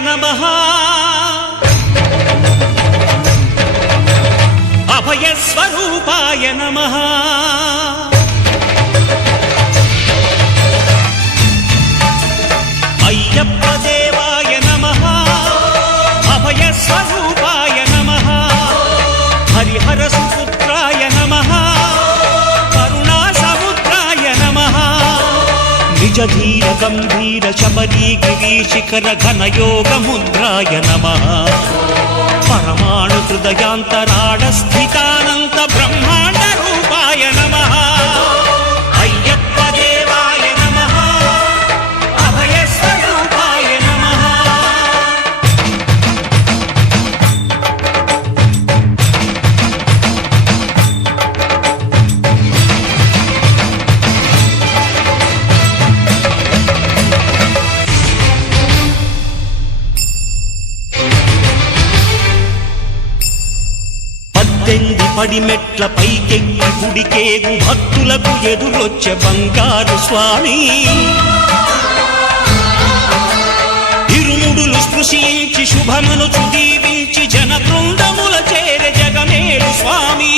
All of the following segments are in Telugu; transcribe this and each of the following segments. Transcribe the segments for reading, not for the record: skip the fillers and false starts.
నమః అభయస్వరూపాయ నమః అయ్యప్ప దేవాయ నమః అభయస్వరూపాయ నమః హరిహర సుపుత్రాయ నమః కరుణా సముద్రాయ నమః నిజ ధీర గంభీర శబరీ గిరీశిఖర ఘనయోగ ముద్రాయ నమః పరమాణు హృదయాంతరాళ స్థితానంత బ్రహ్మాండ రూపాయ నమః అయ్యప్ప దేవాయ నమః అభయస్వరూపాయ నమః పడిమెట్ల పైకెక్కి గుడికేగు భక్తులకు ఎదురొచ్చే బంగారు స్వామి ఇరుముడులు స్పృశించి శుభమును చుదీవించి జన బృందముల చేర జగమేలు స్వామి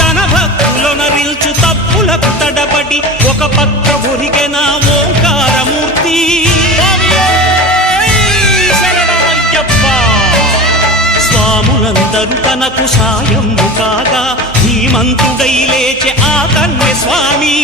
తన భక్తులొనరిల్చు తప్పులకు తడబడి ఒక పక్క ఒరిగెన ఓంకారమూర్తి స్వాములందరూ తనకు సాయము కాగా ధీమంతుడై లేచె ఆ కన్య స్వామి